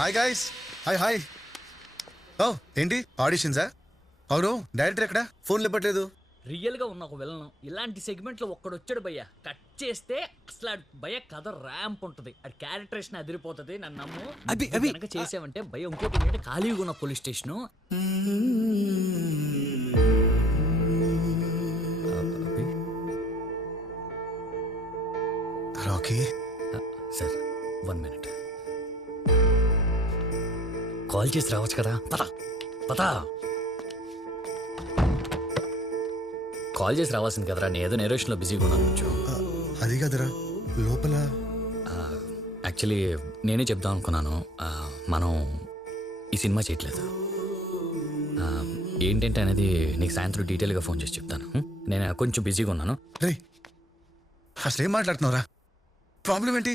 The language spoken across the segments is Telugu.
Hi guys. హాయ్. ఓ ఏంటి ఆడిషన్సా? అవును, డైరెక్టర్ ఎక్కడ? ఫోన్ లేపట్లేదు. రియల్ గా ఉన్న ఒక విలన్ ఇలాంటి సెగ్మెంట్ లో ఒక్కడొచ్చాడు భయ్య. కట్ చేస్తే అసలు భయ్య కథ ర్యాంప్ ఉంటది, అది క్యారెక్టరేషన్ అదిరిపోతుంది. నన్ను నమ్ము. అవి కనుక చేసావంటే భయ్య ఇంకోటి ఏంటంటే ఖాళీగా ఉన్న police station. Rocky sir 1 minute. Call చేసి రావచ్చు కదా. పతా కాల్ చేసి రావాల్సింది కదరా. నేను ఏదో నేరేషన్లో బిజీగా ఉన్నాను కొంచెం. అది కదరా లోపల. యాక్చువల్లీ నేనే చెప్దాం అనుకున్నాను, మనం ఈ సినిమా చేయట్లేదు. ఏంటంటే అనేది నీకు సాయంత్రం డీటెయిల్గా ఫోన్ చేసి చెప్తాను. నేను కొంచెం బిజీగా ఉన్నాను. రే అసలు ఏం మాట్లాడుతున్నావురా? ప్రాబ్లం ఏంటి?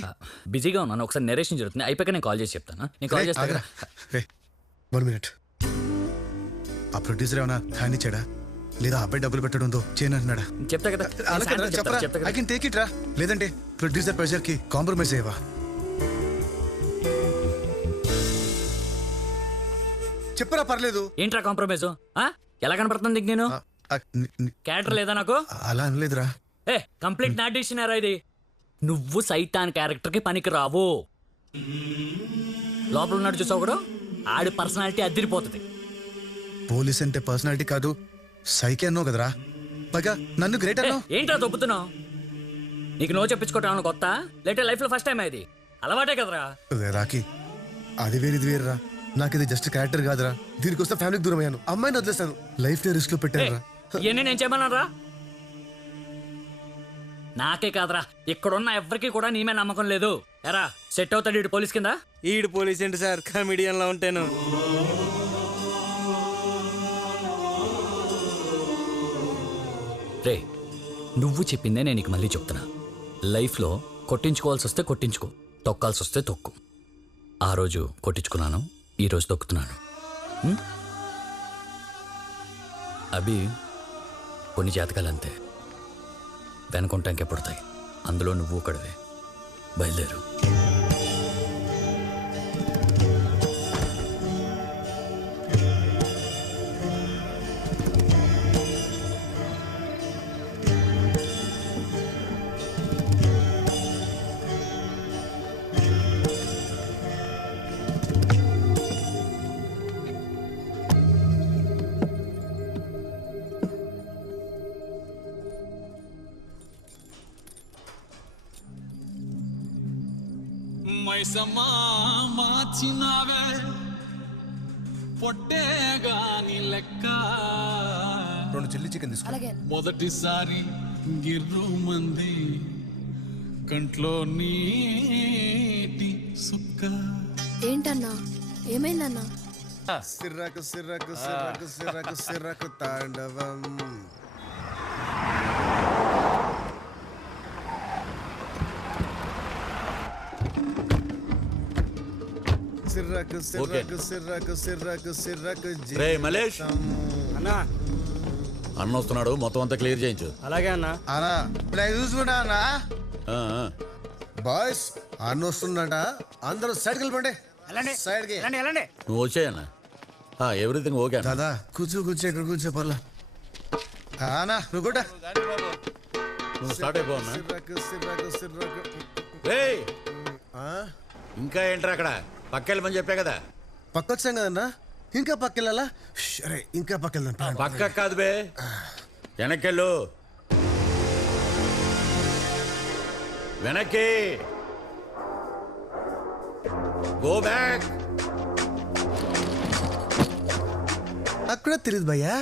బిజీగా ఉన్నాను, ఒకసారి నెరేషన్ జరుగుతుంది, అయిపోయాక నేను కాల్ చేసి చెప్తాను. నేను కాల్ చేస్తాను. 1 minute. ఆ ప్రొడ్యూసర్ ఏమన్నా హ్యాండ్ ఇచ్చాడా లేదా అబ్బాయి డబ్బులు పెట్టడంతో చేయను అంటున్నాడా? చెప్తా కదా. ఐ కెన్ టేక్ ఇట్ రా. లేదంటే ప్రొడ్యూసర్ ప్రెషర్ కి కాంప్రమైజ్ అయ్యవా? చెప్పరా, పర్లేదు. ఏంట్రా కాంప్రమైజ్? ఎలా కనపడుతుంది నీకు? నేను క్యారెక్టర్ లేదా నాకు? అలా అనలేదురా. కంప్లీట్ నా డిసిషన్ రా ఇది. నువ్వు సైతాన్ క్యారెక్టర్ కి పనికి రావు. లోపల ఉన్నాడు చూసావు కూడా, ఆడి పర్సనాలిటీ అదిరిపోతుంది. పోలీస్ అంటే పర్సనాలిటీ కాదు, సైకి అన్నావు కదరా. పైగా నన్ను గ్రేట్ అన్నావు. ఏంట్రా దొబ్బుతున్నావు? నీకు నో చెప్పించుకోవటం కొత్త లేటే లైఫ్ లో ఫస్ట్ టైం అది అలవాటే కదరా. రాకి అది వేరు ఇది వేరురా. నాకు ఇది జస్ట్ క్యారెక్టర్ కాదురా. దీనికోసం ఫ్యామిలీకి దూరం అయ్యాను, అమ్మాయిని వదిలేస్తాను, లైఫ్ ని రిస్క్ లో పెట్టాను. ఇవన్నీ నేను చేయమన్నారా? నాకే కాదురా, ఇక్కడున్న ఎవరికి కూడా నీ మీద నమ్మకం లేదు. ఎరా సెట్ అవుతాడు ఈడు పోలీస్ కింద? ఈడు పోలీస్ ఏంటి సార్, కమిడియన్ లా ఉంటాను. రే నువ్వు చెప్పిందే నేను నీకు మళ్ళీ చెప్తున్నా. లైఫ్లో కొట్టించుకోవాల్సి వస్తే కొట్టించుకో, తొక్కాల్సి వస్తే తొక్కు. ఆ రోజు కొట్టించుకున్నాను, ఈరోజు తొక్కుతున్నాను. అవి కొన్ని జాతకాలు అంతే, వెనుకుంటానికి పుడతాయి. అందులో నువ్వు ఒకడివే. బయలుదేరు. మైసమ్మా మార్చినావే పొట్టేగాని లెక్క. 2 చిల్లీ చికెన్ తీసుకో. మొదటిసారి గిర్రు మంది కంట్లో నీటి సుక్క. ఏంటన్నా, ఏమైందన్నా? సిర్రకు సిర్రకు సిర్రకు సిర్రకు సిర్రకు తాండవం. సిర్రకు సిర్రకు సిర్రకు సిర్రకు సిర్రకు. రే మలేష్ అన్నా, అన్న వస్తున్నాడు, మొత్తం అంతా క్లియర్ చేయించు. అలాగే అన్నా. అన్నా ఇప్పుడు చూసుకున్నా అన్నా. ఆ, ఆ. బాయ్స్ అన్న వస్తుందట, అందరూ సైడ్కి వెళ్ళిపోండి. సైడ్కి నువ్వు వచ్చాయన్నా. ఎవ్రీథింగ్ ఓకే దాదా కూర్చో ఇక్కడ కూర్చో పర్లా. అన్నా నువ్వు కూడా నువ్వు స్టార్ట్ అయిపోవన్నా. సిర్రకు సిర్రకు సిర్రకు. రే ఇంకా ఏంట్రా అక్కడ? పక్కెళ్ళమని చెప్పా కదా. పక్కొచ్చాం కదన్నా, ఇంకా పక్కెళ్ళాలా? సరే ఇంకా పక్కెళ్దాం. పక్క కాదు బే, వెనక్కెళ్ళు. వెనక్కి గో బ్యాక్. అక్కడ తిరిగి భయ్యా.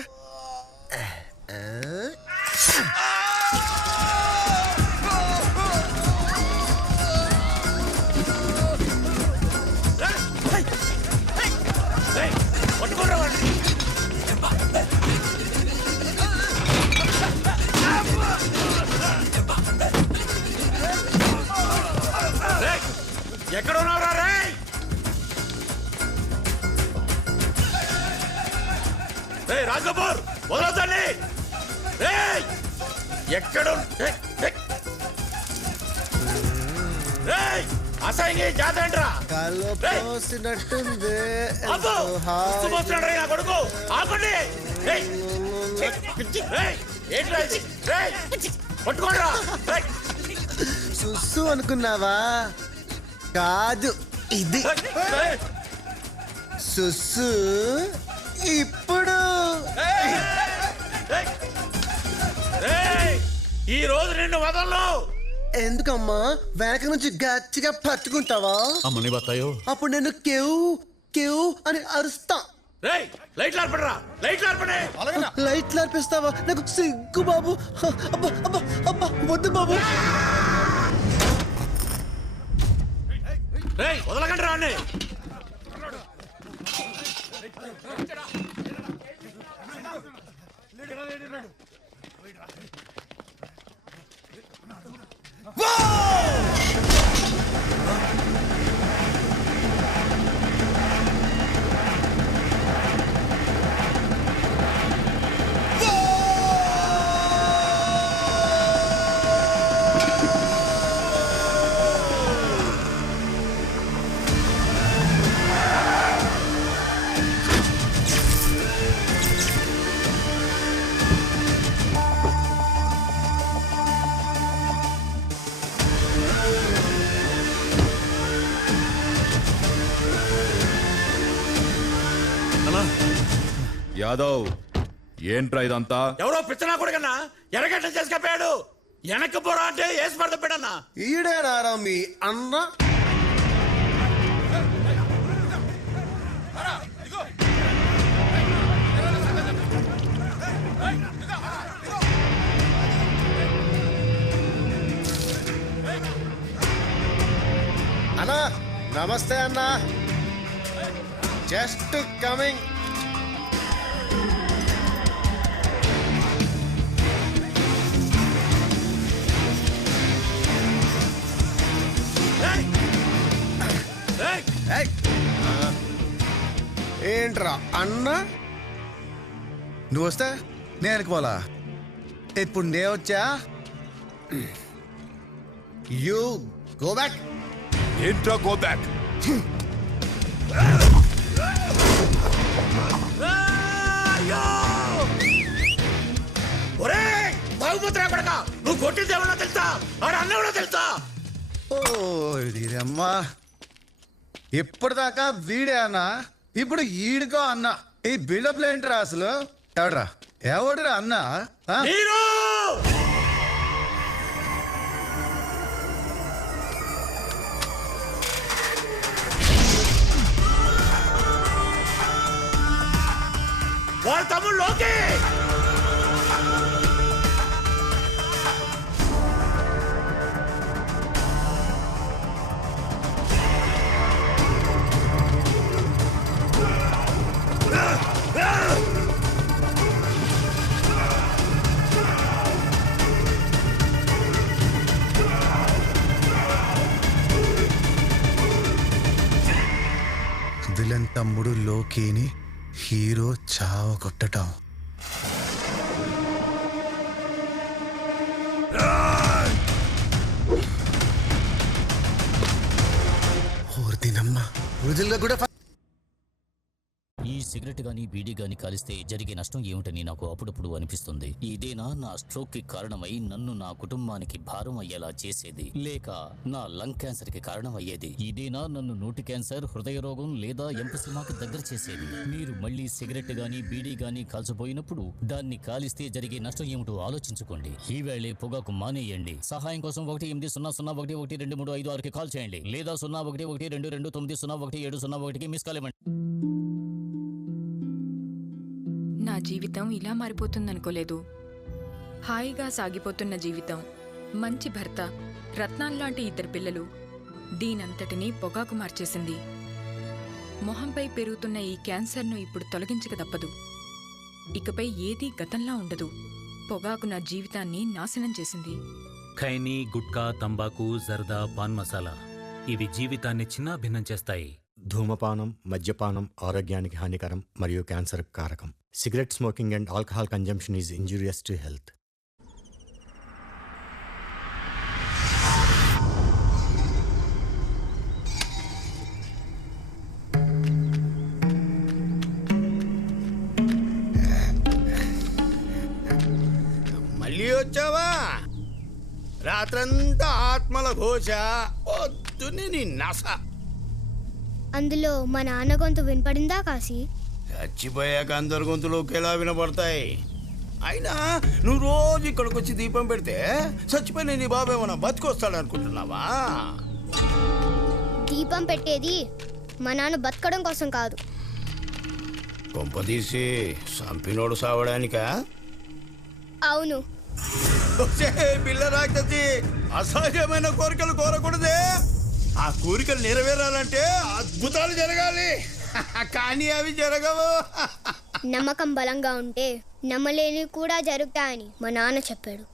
ఎక్కడ ఉన్నావురా రే? రాజకపూర్ వదలొద్దండి. ఎక్కడ అసహ్యంగా నీకు జాతర ఏంట్రా కలపోసినట్టుంది అబ్బో! ఉప్పు పోస్తున్నాడు రా ఈ నా కొడుకు ఆపండి రేయ్! రేయ్! ఏంట్రా ఇది? రేయ్! పట్టుకోండిరా రేయ్! సుస్సు అనుకున్నావా? కాదు, ఇది రేయ్! సుస్సు. ఇప్పుడు రేయ్! రేయ్! ఈ రోజు నిన్ను వదలను. ఎందుకమ్మా వెనక నుంచి గట్టిగా పట్టుకుంటావా? అమ్మని బతాయో అప్పుడు నేను కేవ్ కేవ్ అని అరుస్తా. రేయ్ లైట్లు ఆర్పడరా, లైట్లు ఆర్పడే. లైట్లు ఆర్పిస్తావా? నాకు సిగ్గు బాబు. అబ్బా అబ్బా అబ్బా, వద్దు బాబు. రేయ్ వదలకండి రా అన్నీ. యాదవ్ ఏంట్రా ఇదంతా? ఎవరో పిచ్చనా కొడుకన్నా ఎరగట్ట చేసుకపోయాడు. వెనక్కి పోరా అంటే వేసి పడతాడన్నా. ఈడేనారా మీ అన్న? అన్నా నమస్తే అన్నా. Just coming. ఏంట్రా అన్న? నువ్వు వస్తే నేను అనుకోవాలా? ఇప్పుడు నేను వచ్చా. You go back. ఏంట్రా గో బ్యాక్? బాగుపోతున్నా కొడక, నువ్వు కొట్టింది ఎవరో తెలుసా? ఆడ అన్న ఎవరో తెలుసా? ఓ ఇదమ్మా, ఇప్పటిదాకా వీడే అన్నా, ఇప్పుడు ఈడుకో అన్న. ఈ బిల్డప్లు ఏంట్రా అసలు? ఎవడ్రా ఎవడురా అన్న? మీరు వాళ్ళ తమ్ముడు లోకి. విలన్ తమ్ముడు లోకిని హీరో చావ కొట్టడం. వృద్ధులుగా కూడా ఈ సిగరెట్ గానీ బీడీ గానీ కాలిస్తే జరిగే నష్టం ఏమిటని నాకు అప్పుడప్పుడు అనిపిస్తుంది. ఇదేనా నా స్ట్రోక్ కి కారణమై నన్ను నా కుటుంబానికి భారం అయ్యేలా చేసేది, లేక నా లంగ్ క్యాన్సర్ కి కారణం అయ్యేది? ఇదేనా నన్ను నోటి క్యాన్సర్, హృదయ రోగం లేదా ఎంపసిమాకి దగ్గర చేసేది? మీరు మళ్ళీ సిగరెట్ గానీ బీడీ గానీ కాల్చిపోయినప్పుడు దాన్ని కాలిస్తే జరిగే నష్టం ఏమిటో ఆలోచించుకోండి. ఈవేళే పొగాకు మానేయండి. సహాయం కోసం 180011235 కాల్ చేయండి, లేదా 011222901701కి మిస్ కాల్ ఇవ్వండి. నా జీవితం ఇలా మారిపోతుందనుకోలేదు. హాయిగా సాగిపోతున్న జీవితం, మంచి భర్త, రత్నాల్లాంటి 2 పిల్లలు, దీనంతటినీ పొగాకు మార్చేసింది. మొహంపై పెరుగుతున్న ఈ క్యాన్సర్ను ఇప్పుడు తొలగించక తప్పదు. ఇకపై ఏదీ గతంలా ఉండదు. పొగాకు నా జీవితాన్ని నాశనం చేసింది. ఖైనీ, గుట్కా, తంబాకు, జర్దా, పాన్ మసాలా ఇవి జీవితాన్ని చిన్నాభిన్నం చేస్తాయి. ధూమపానం, మద్యపానం ఆరోగ్యానికి హానికరం మరియు క్యాన్సర్ కారకం. Cigarette smoking and alcohol consumption is injurious to health. వచ్చావా? రాత్రంతా ఆత్మల ఘోష, పొద్దున్నే నీ నస. అందులో మా నాన్న గొంతు వినపడిందా కాశీ? చచ్చిపోయాక అందరి గొంతులు ఒకేలా వినపడతాయి. అయినా నువ్వు రోజు ఇక్కడికి వచ్చి దీపం పెడితే చచ్చిపోయిన నీ బాబు ఏమన్నా బతికొస్తాడు అనుకుంటున్నావా? దీపం పెట్టేది మా నాన్న బతకడం కోసం కాదు. కొంపదీసి సంపినోడు సావడానికా? అవును. పిల్ల రాక్షసి, అసహజమైన కోరికలు కోరకూడదే. ఆ కోరికలు నెరవేరాలంటే అద్భుతాలు జరగాలి. కానీ అవి జరగవు. నమ్మకం బలంగా ఉంటే నమ్మలేని కూడా జరుగుతాయని మా నాన్న చెప్పాడు.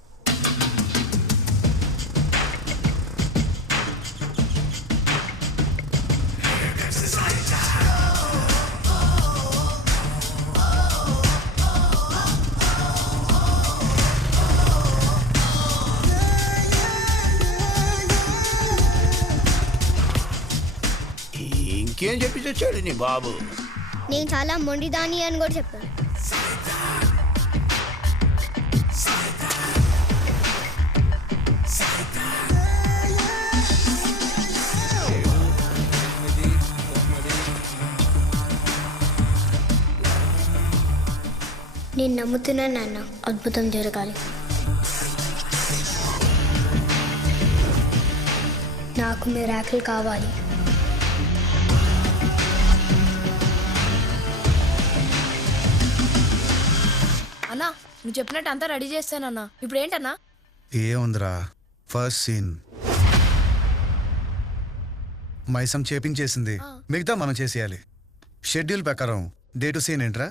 ఇంకేం చెప్పి చచ్చాడు నీ బాబు? నేను చాలా మొండిదాని అని కూడా చెప్పాను. నేను నమ్ముతున్నాను నాన్న, అద్భుతం జరగాలి. నాకు మిరాకిల్ కావాలి. అన్నా, నువ్వు చెప్పినట్టు అంతా రెడీ చేస్తానన్నా. ఇప్పుడు ఏంటన్నా? ఏముందిరా, ఫస్ట్ సీన్ మైసం చేపించేసింది, మిగతా మనం చేసేయాలి. షెడ్యూల్ ప్రకారం డే టు సీన్ ఏంట్రా?